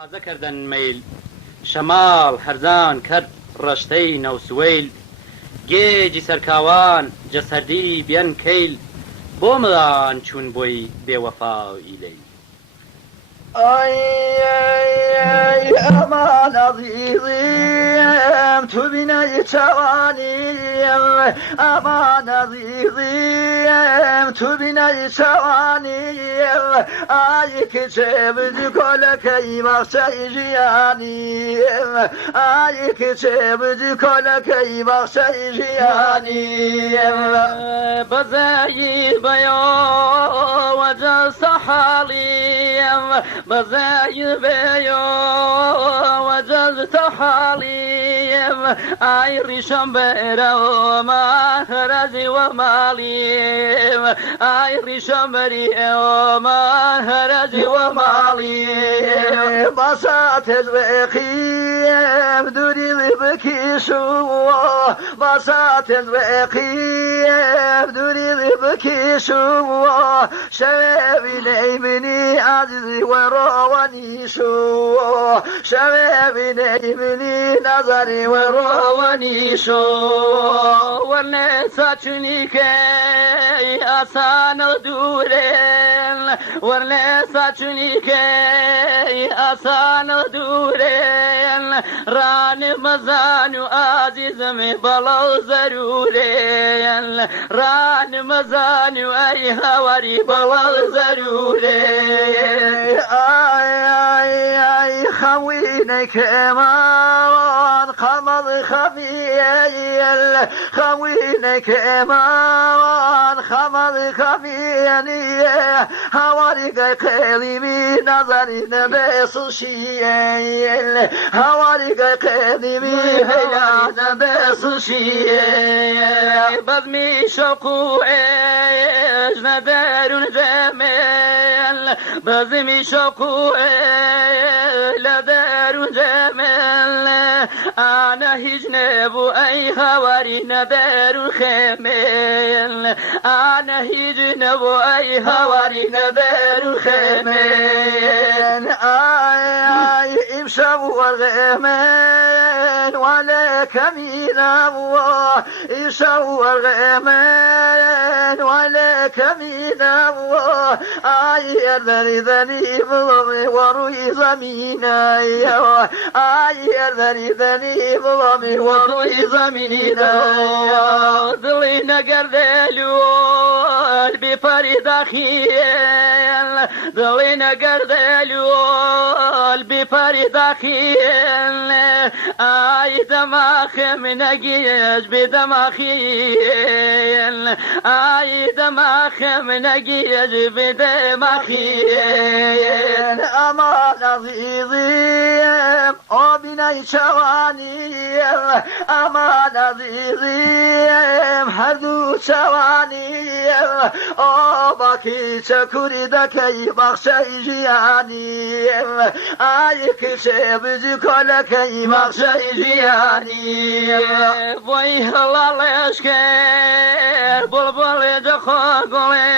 تازە کردن میل شەماڵ هەرزان کرد ڕەشتەی نەوسوەیل گێجی سەرکاوان جەسەردی بیان کەیل بۆ مڵان چوون بۆی بێوەفا و ئیلەی ئەمان عەزیزیم تو بینەی چاوانیم ئەمان عەزیزیم تو بینەی چاوانیم ئای کچێ بدی کۆلەکەی بەخشەی ژیانیم ئای کچێ بدی کۆلەکەی بەخشەی ژیانیم بەزایی بەیەوە جەستە حاڵیم بەزایی بەیەوە جەستە حاڵیم ئای ڕیشەم بەرەوەمە هەرەزی وە ماڵیم ئای ڕیشەم بەری ئێوەمە هەرەزی وە ماڵیم بەساتێز بێقیم دووری بکیشوە بەساتێز بێقیم دووری بکیشوە شەوێ لەی منی عەزیزی وەڕۆوەنیشوە شەوێ بینەی منی نەزەری وەڕۆوەنیشوە وەرنێ ساچونیکەی ئاسانە دوورێن وەرنێ ساچونیکەی ئاسانە دوورێن ڕانێ مەزان و ئازیزمی بەڵەو زەرورێن ڕانێ مەزان و ئەی هەوەری بەڵەو زەرورێن خەوینەی کێماوان قەمەڵی خەمیل خەوینەی کێماوان قەمەڵی خەمیێنیە هەواری گەی قێڵیمی نەزەری نەبێ سوشیل هەواری گەی قێڵیمی هەیە نەبێ سوشیل بەزمی شەوق و ئێژ نەدەرون جەمێل بەزمی شەوق و لە دەرون جەمێل ئانە هیچ نەبوو ئەی هەواری نەدەرون خێمێل ئانە هیچ نەبوو ئەی هەواری نەدەرون خێمێل ئای ئیمشەو وەرغێمێن وەلێ کەمی نەبووە ئیشەو وەرغێمێن وەلێ کەمی نەبووە ئای ئێردەری دەنی بڵڵی وەڕووی زەمینەیەوە ئای ئێردەری دەنی بڵڵی وەڕووی زەمینەیەوە دڵی نەگەردێلوۆل بێپەری داخیل دڵی نەگەردێلوۆل بێپەری داخیل ئای دەماخم نەگیەش بێ دەماخیل ئای دەماخم نەگیەش بێ دەماخیل ئەمان عەزیزیم ئۆبینەی چاوانیم ئەمان عەزیزیم هەردوو چاوانیم ئۆ باکی چەکوری دەکەی بەخشەی ژیانیم ئای کچێ بجی کۆلەکەی بەخشەی ژیانیم بۆی هەڵاڵێشکێر بڵبڵێ جەخۆگوڵێ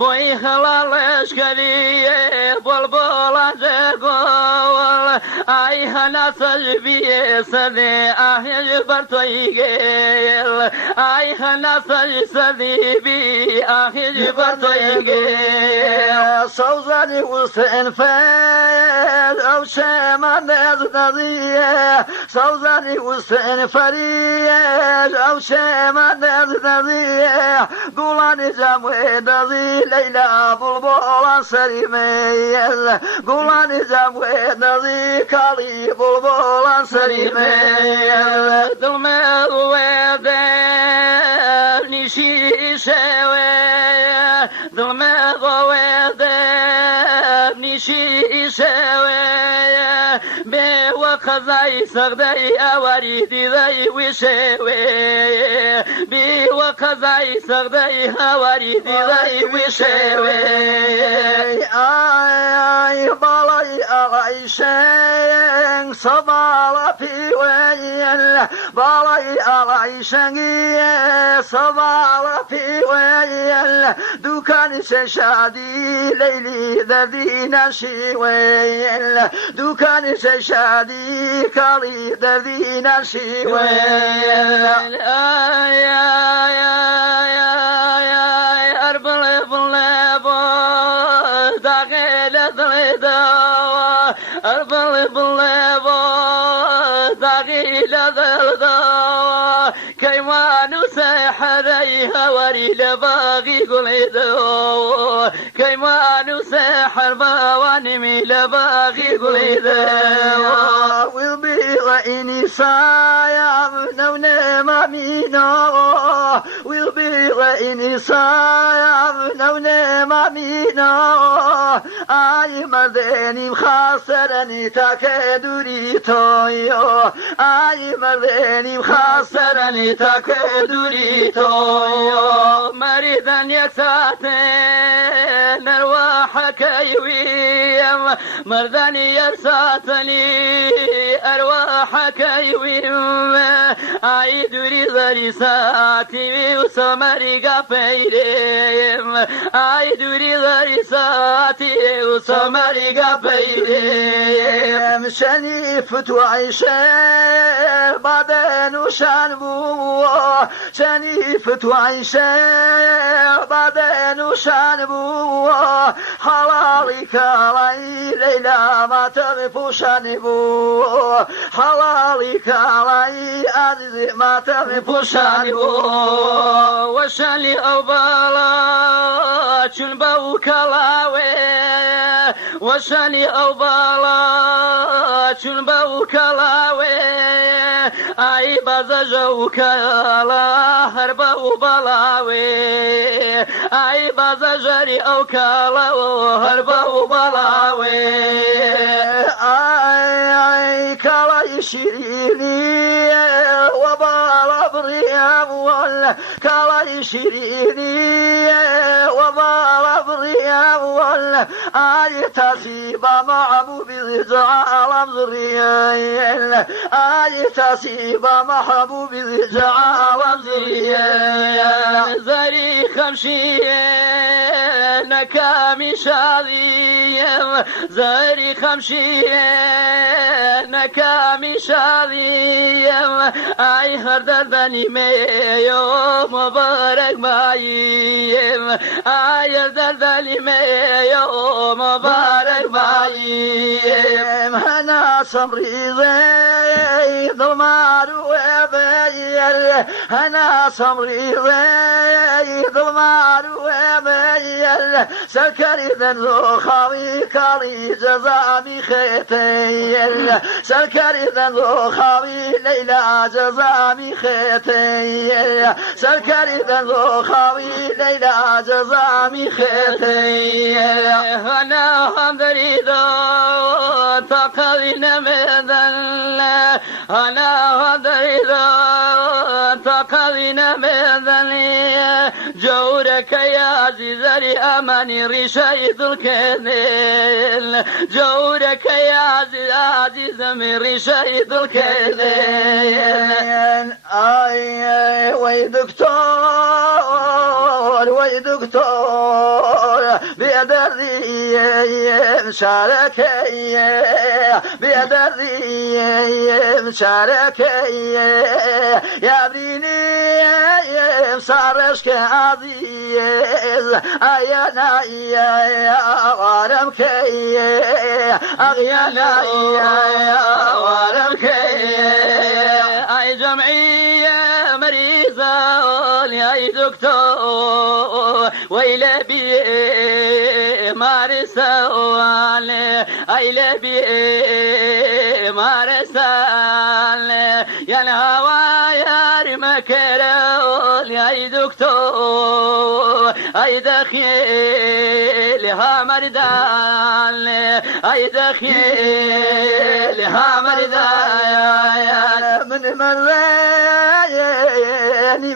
بۆی هەڵاڵێشکەریێ بڵبڵە جەگۆڵ ئای هەناسەژ بیێ سەدێ ئاهێژ بەرتۆی گێڵ ئای هەناسەژ سەدی بی ئاهێژ بەرتۆی گێڵ سەوزانی وسێن فێر ئەو شێمە نێز نەزیە سەوزانی وسێن فەریێر ئەو شێمە نێز نەزیە گوڵانی جەموێ دەزی لەیلا بڵبۆڵان سەریمێر گوڵانی جەموێ دەزی کاڵی بڵبۆڵان سەریمێر دڵمێ وێدەر نیشی شەوێ دڵمێ وێدەر نیشی شەوێ بي وقزاي سغداي أوريدي ذي وشوي بي وقزاي سغداي أوريدي ذي وشوي آي بالي أغيشن صبالة في وين بالي أغيشن صبالة في وين دوكان شادي ليلي ذذين شوين دوكان شادي كالي ذذين شوين كيما نسحر وري لباغي قليدو كيما نسحر بوانمي لباغي قليدو والبيغ صايم نونما مينو والبيغ صايم نونما مينو آي مردني مخاصرني تاكدوري تويو آي مردني مخاصرني تاكدوري تويو مريضا يكساتن أرواح كيويم مرضان يكساتني أرواح كيويم آي دوري ذري ساتي وسمري قفيريم آي دوري ذري ساتي وسمري قفيريم شنيفت وعيشة بعدين وشانبو شنيفت وعيشة بعدين وشانبو حلالي كالي ليلى ما تعرفو شانبو حلالي كالي عزيزي ما تعرفو شانبو وشالي أوبالا شنبو كلاوي وشالي أوبالا شنبو كلاوي أي بزجو كلا هربو بلاوي أي بزجري أو كلا هربو بلاوي أي كلا يشيريني وبالا بريم ولا كلا يشيريني وبالا بريم ولا أي تصيب معبو بزعال مزريين أي تصيب محبوب بزعال مزريين زري خمشين كامي شاذيم زري خمشين كامي شاذيم أي هردردني ميو مبارك مايم أي هردردني ميو مبارك مايم هنا صبري ذي ضمار وبيل هنا صبري ذي ضمار وبيل سكري ذنو خاوي كالي جزامي خيتيل سكري ذنو خاوي ليلى جزامي خيتيل سكري ذنو خاوي ليلى جزامي خيتيل أنا هم دريدو تقضينا مذل أنا هم دريدو تقضينا مذل جورك يا عزيزي أماني رشيد الكذل جورك يا عزيز من رشيد الكذل أي وي دكتور وي دكتور بيدردي مشاركي بيدردي مشاركي يا بني صارشك عزيز أيانا يا غرمكي أغيانا يا غرمكي أي جمعية مريضة يا دكتور ويلا بي مارسال أي لبي مارسال يا الهوى يا رمكرول يا دكتور أي دخيل ها مردان أي دخيل لها مرضايا من مريني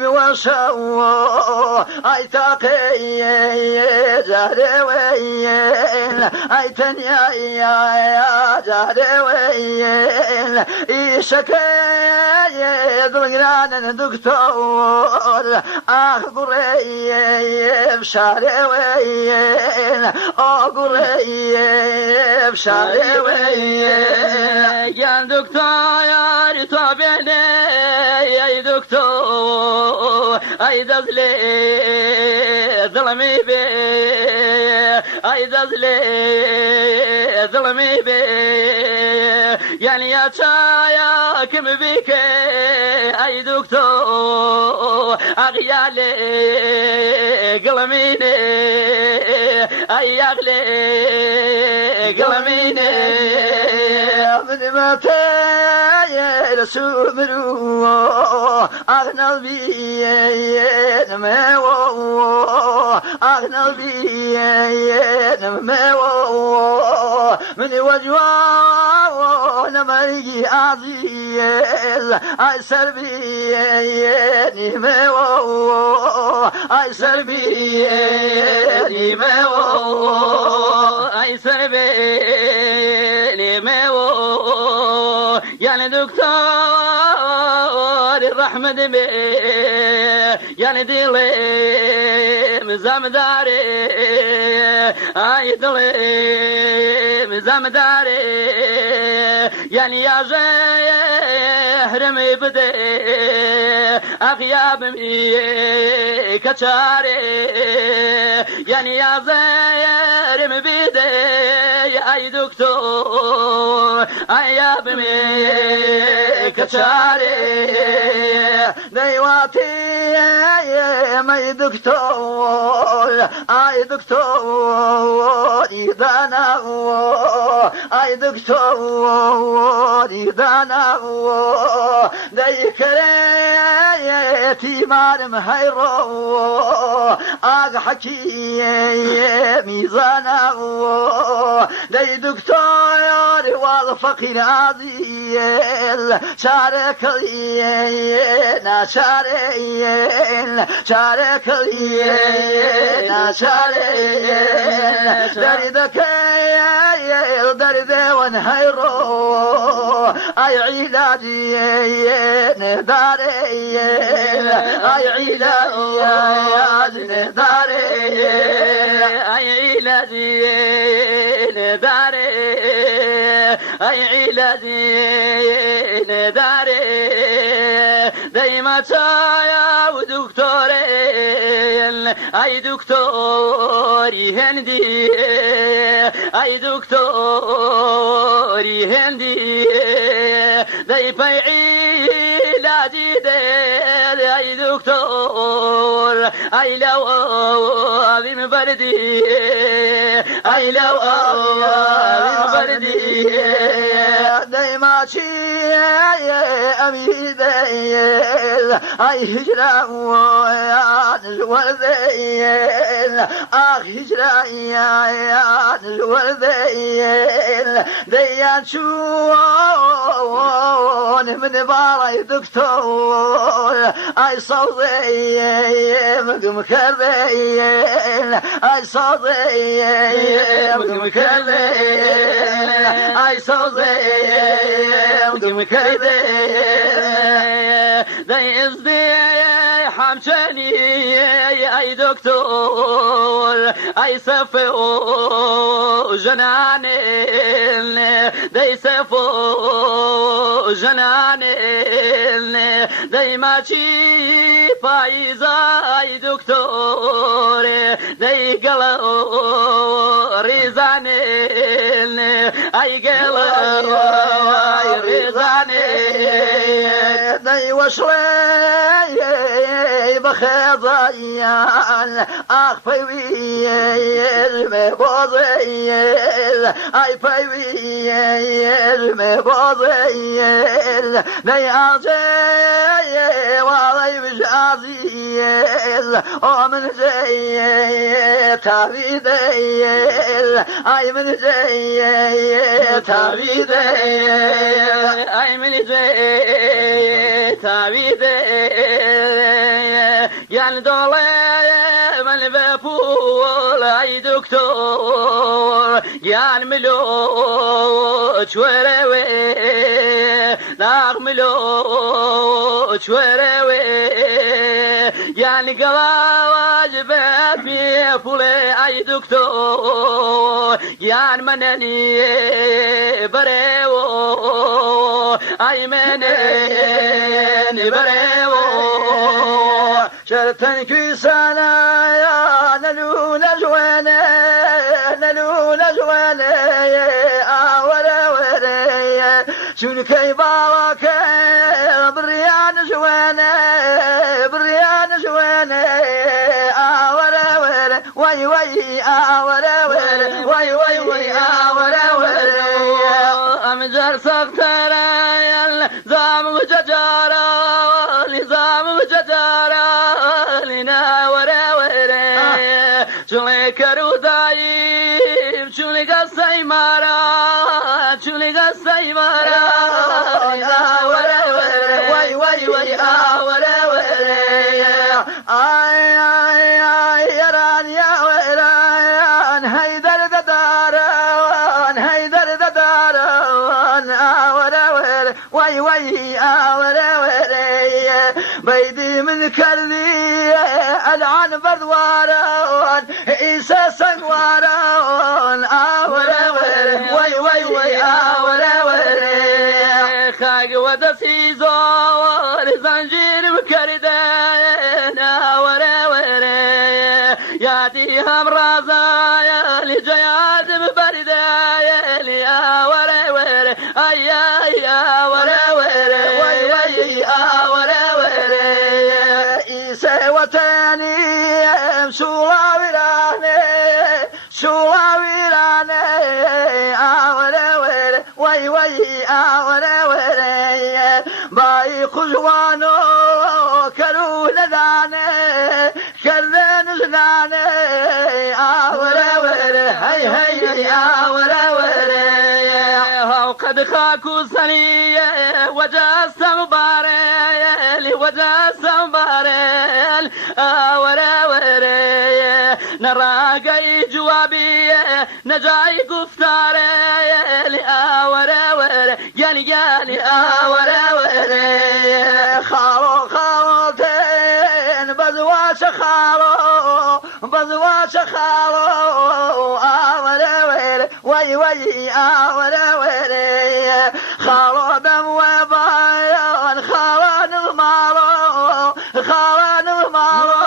وشو اي تاقي جهروين اي تنيا يا جهروين اي شكاية ضغران دكتور اخ قريب شهروين قريب شهروين يا دكتور طبعني يا دكتور اي دزلي ظلمي بي اي دزلي ظلمي بي يعني يا شايا كم بك اي دكتور اغيالي قلميني اي اغلي قلميني من متى سمرو أغنى بيين ماو أغنى بيين ماو من وجوه مريجي عزيز أيسر بيين ماو أيسر بيين ماو أيسر بيين ماو يعني دكتور الرحمة دمي يعني ديلي مزام داري اي ديلي مزام داري يعني يا جهر مي بدي اغياب مي كتشاري يعني يا زهر مي بدي اي دكتور اغياب مي كتشاري نيواتي مي دكتور اي دكتور اذا اي دكتور اذا ذيكريتي مارم هيرو اغ حكي ميزانا ذي دكتور والفقير عزيز شاركينا شارين شاركينا شارين دردك درد ونهيرو اي علاجي داري اي علاجي داري اي علاجي داري اي علاجي داري دايما تايا ودكتورين اي دكتوري هندي اي دكتوري هندي داي بايعي علاجي اي دكتور اي لو من بردي اي لو من بردي دايما شي اميد اي هجرة ويا الوردين اخ هجرة يا الوردين ديان شون من باراي دكتور اي صوتي مقم كربين اي صوتي مقم كربين اي صوتي مقم كربين دي ازدي حمشاني اي دكتور اي سفو جنانين دي سفو جنانين دي ماشي فايزة اي دكتور دي قلو ريزانين اي قلو ريزانين دي وشوي بخضيان اخفي المبوضي اي فاي me bozeyel ne acey valay bijaziyel o min zey tavideyel ay min zey tavideyel ay min zey tavideyel yani dole men ve pul ay doktor yani milo çörewe نغملو شوروي يعني قواج بابي فولي اي دكتور يعني منني بريو اي منني بريو شرطن كيسانا يا نلون جوانا نلون جوانا شون كيبا بريان جوانا بريان جوانا آورا ورا واي واي آورا ورا واي واي واي آورا ورا أمجر سقطرا يلزام وججارا لزام وججارا لنا ورا ورا شولي كرو دايم شولي قصي مارا شولي قصي مارا بيدي من كردي العن بردوارون إيسا سنوارون آورا وي وي وي آورا ورا خاق ودسي زور زنجير مكردين آورا ورا ياتي هم رازايا لجياد مبردايا لي آورا ورا أي أي آورا ورا وي وي آورا وتاني شواويراني شواويراني آورا ورا وي وي آورا ورا باي خجوانو كرو نداني كرن زناني آورا ورا هي هي آورا ورا وقد خاكو سليه وجاست مباري وجاست مباري ورا ورا نراقي جوابي نجاي قفتاري ورا ورا يالي يالي ورا ورا خارو خاروتين بزواش خارو بزواش خارو ورا ورا وي وي ورا ورا خارو دم وبايان خارو نغمارو خارو نغمارو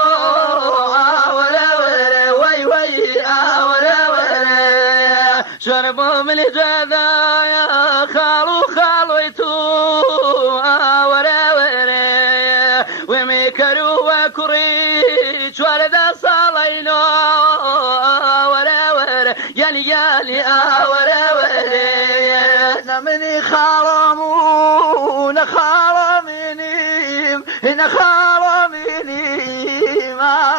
شربوا من الجذايا خالو خالو يتو ورا ورا وميكروا وكريش وردا صالينو ورا ورا يالي يالي ورا ورا نمني خارمون خارمينيم هنا خارمينيم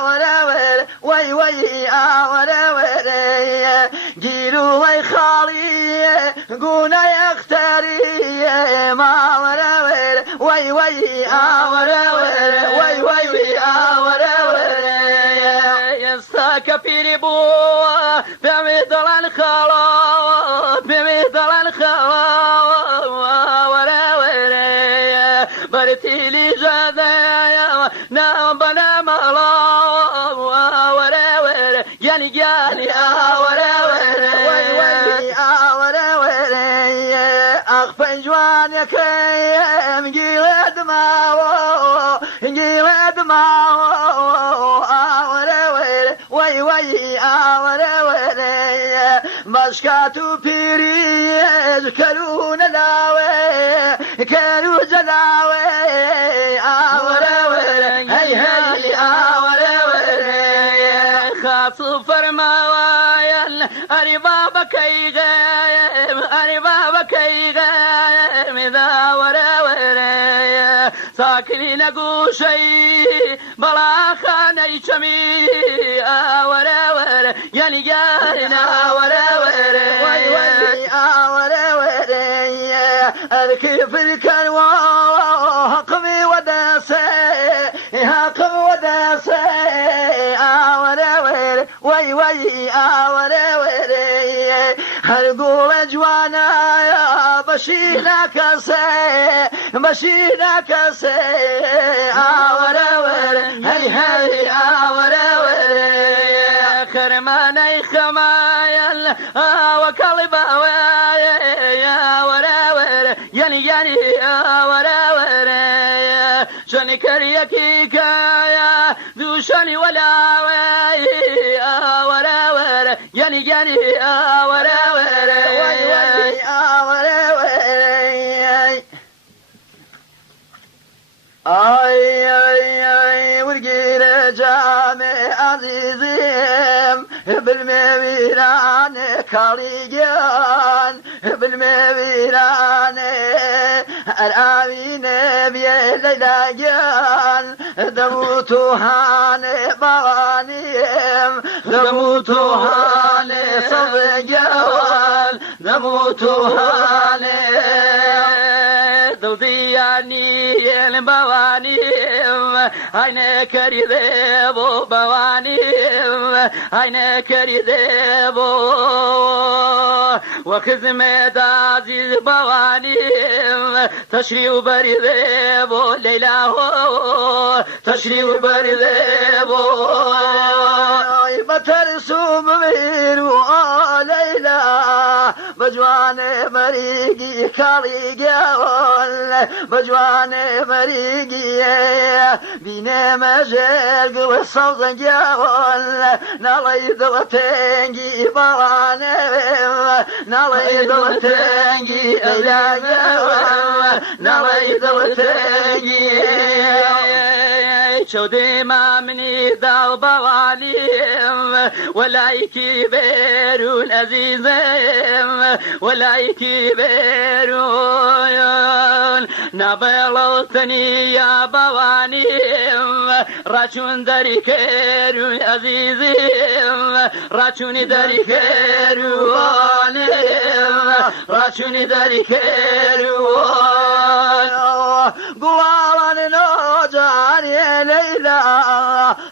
ورا ورا وي وي ورا ورا جيلو وي خالي قونا يختاري ما ورا ورا وي وي ورا ورا وي وي ورا ورا يستاك في ربوة بمثل الخلا بمثل الخلا ورا ورا برتي لي جذايا نام بلا ملا ورا ورا يالي يالي ورا أخفى جوانك جيلد ماو جيلد ماو ورا ورا وي وي ورا ورا مشكاتو بيريز كانوا نداوي كانوا جداوي ورا ورا هي هي ورا ورا خاص فرماوي أربابك يغيب أربابك وكي غير مذا ورا ورا ساكنين قوشي بلا خاني شمي ورا ورا يعني جارنا ورا ورا وي ورا ورا الكيف الكنوى هقمي وداسي هقم وداسي ورا ورا وي ورا ورا هرقول جوانا يا بشينا كسي ورا ورا هي ورا ورا خرماني خمايل وكلب يا ورا ورا يعني ورا ورا شني كريكي كايا دوشني ولا ورا ورا يعني ورا ورا اي ورقينا جامع عزيزيم بالميران كاريجان بالميران الامين بيليلاجان دموتوهان بغانيم دموتوهان صدقوان دموتوهان دودياني البوانيم هاينا كريدبو بوانيم هاينا كريدبو وخزمة عزيز بوانيم تشري وبريدبو ليلاه تشري وبريدبو بترسوم ميرو ليلى بجوان مريقي كاليقاول بجوان مريقي بينا مجال قوى صوت قاول نالي دلتنجي بوانيم نالي دلتنجي إلا قاول نالي دلتنجي شودي ما مني دال بوانيم ولا يكبرون عزيزم ولا يكبرون نبلوتني يا بوانيم راشون داري كيرون عزيزم راشوني داري كيرون راشوني داري كيرون قوالان نوجاني ليلى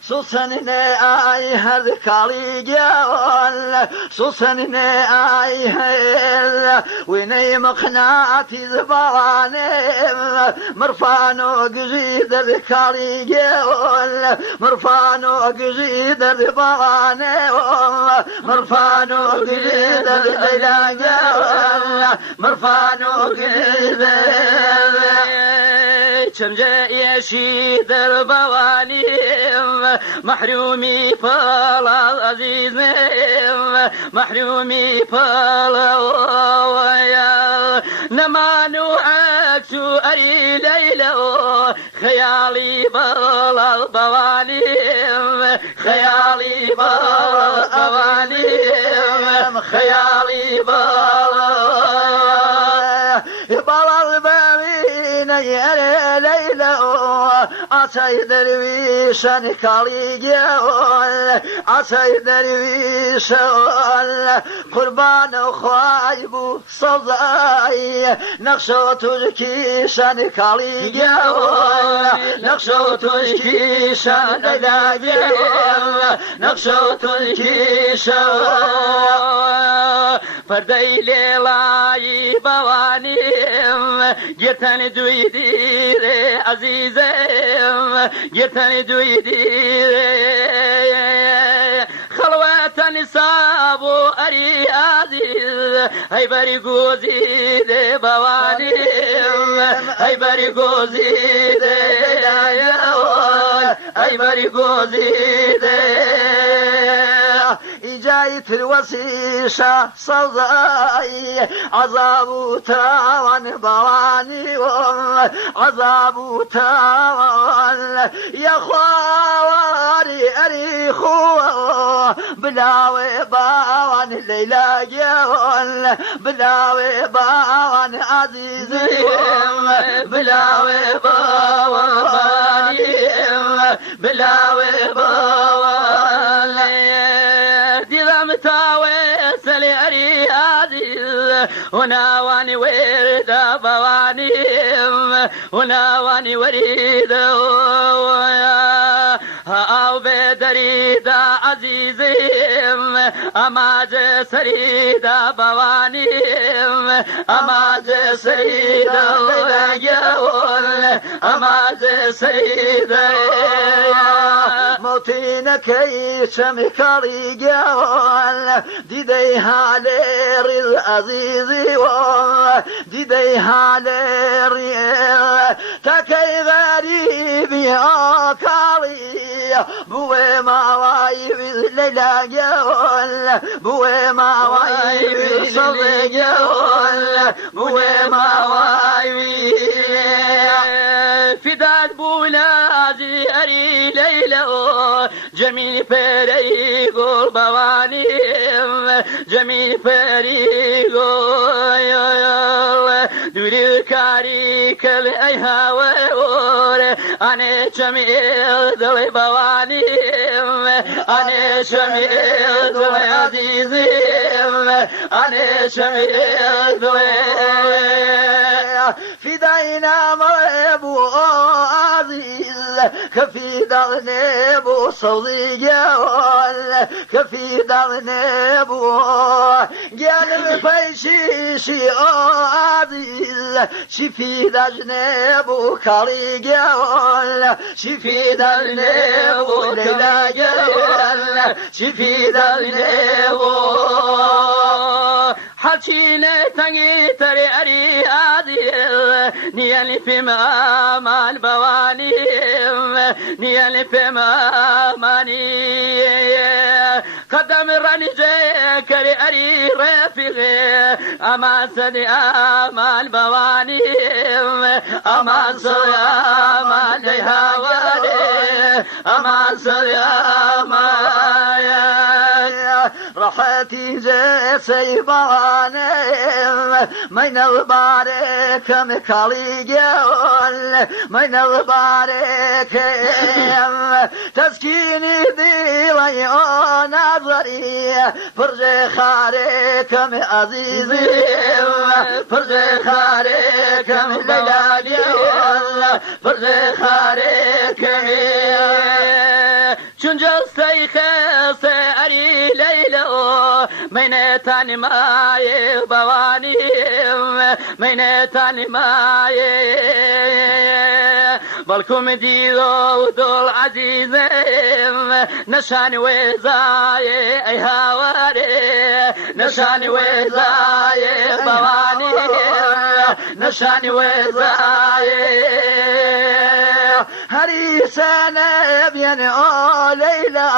سوسنني اي هر كاليجون سوسنني اي هر ويني مقنعتي زبانم مرفانو قزيد الكاليجون مرفانو قزيد البانم مرفانو قزيد العلاجون مرفانو قزيد كم جاء يشيد البوانيم محرومي فلا عزيزم محرومي فلا ويا نمانو عكسو أري ليلة خيالي بلا بوانيم خيالي بلا بوانيم خيالي بلا يا ليلى عسى درويشا كاليجون عسى درويشا قربان خايب صداي نقشو تركيشا كاليجون نقشو تركيشا دلاجون نقشو تركيشا فردي ليلاي بوانيم جتني دويدي عزيزم جتني دويدي خلوة نصابو أري عزيز هاي بريقو زيد بوانيم هاي بريقو زيد هاي بريقو زيد جايت الوسيشة صداي عذاب تاوان بواني عذاب تاوان يا خواري أري خو بلاوي باوان ليلى جون بلاوي باوان عزيزي بلاوي باوان بلاوي باوان ديرام تاوي سلي أري عزيز هنا واني ورد بواني هنا واني ورد أو بدريدا عزيزي أما جسريدا بواني أما جسريدا يقول أما جسريدا موتينا كيشم كاريجول ديدي هاليري العزيزي ديدي هاليري تكي غريبي كاري بوي ما واي ليلى جول بوي ما واي صدق جول بوي ما واي فداد بولادي أري ليلى جميل فريق بواني جميل فريق دوري كاري كل أيها وور أنا جميل ذوي بواني أنا جميل ذوي عزيزي أنا جميل ذوي في دينا مريبو عزيز كفي دغنبو صوضي جول كفي دغنبو قلب فيشي عزيز شفي دغنبو كاري جول شفي دغنبو ليلى جول شفي دغنبو حالشيني تنجي تري أري عادل نيالي في ماما البواني نيالي في ماماني قدم راني جاي كري أري رفيقي أما سدي أما البواني أما سدي أما ليها ولي أما سدي أما راحتي جاي سيباني من البارك مكالي جول من البارك تسكيني ديلي نظري فرج خارك عزيزي فرج خارك ليلى فرج خارك چون جسته خسته اری لیلو من تانی مای بوانی من تانی مای بالكم ديلو دول عزيزم نشاني وزاي اي هواري نشاني وزاي بواني نشاني وزاي هريسانا بين ليلى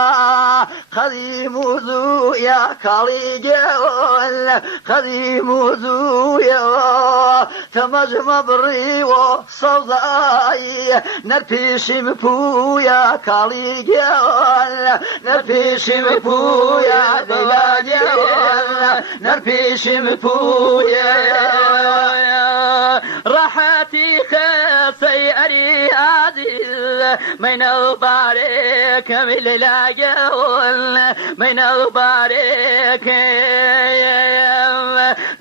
قديم ذو يا كاليجول قديم ذو يا تمجم بري وصوضاي نرفيش مفو يا كاليجول نرفيش مفو يا دلاجول نرفيش مفو يا راحتي خاصي أري عزيز من البارك من اللاجول من البارك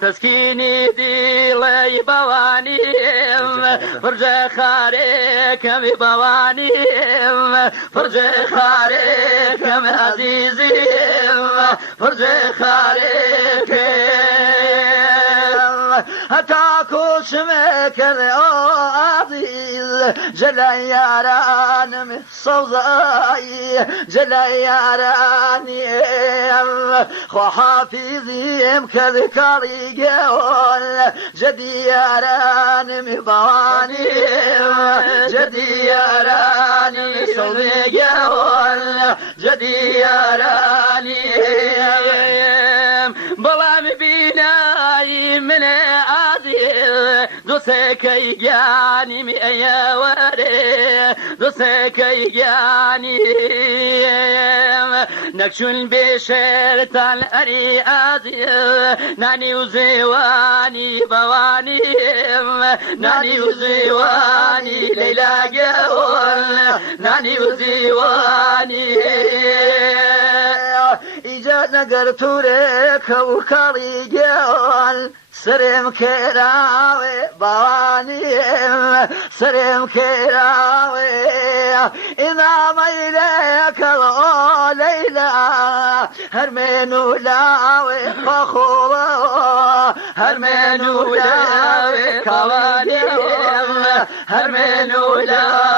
تسكيني ديلي بواني فرج خارك بواني فرج خارك عزيزي فرج خارك هتاكو شمك العزيز جلياران صوزاي جلياراني خو حافظي كذكري قول جدياران مباني جدياراني صوزي قول جدياراني بلا مبيناي من عزيز دۆستەکەی گیانیم ئەیەوەرێ دۆستەکەی گیانیم نەکچون بێشێرتان ئەری ئازی نانی و زێوانی بەوانیم نانی و زێوانی لەیلا گەوەڵ نانی و زێوانی ئیجاد نەگەر تورێکە و کاڵی گێڵ سرم کێراوێ باوانیم سرم کێراوێ ئینامەی لێکەڵۆ لەیلا هەرمێن و لاوێ بەخۆڵەوە هەرمێن و لاوێ کاوانیم هەرمێن و لاوێ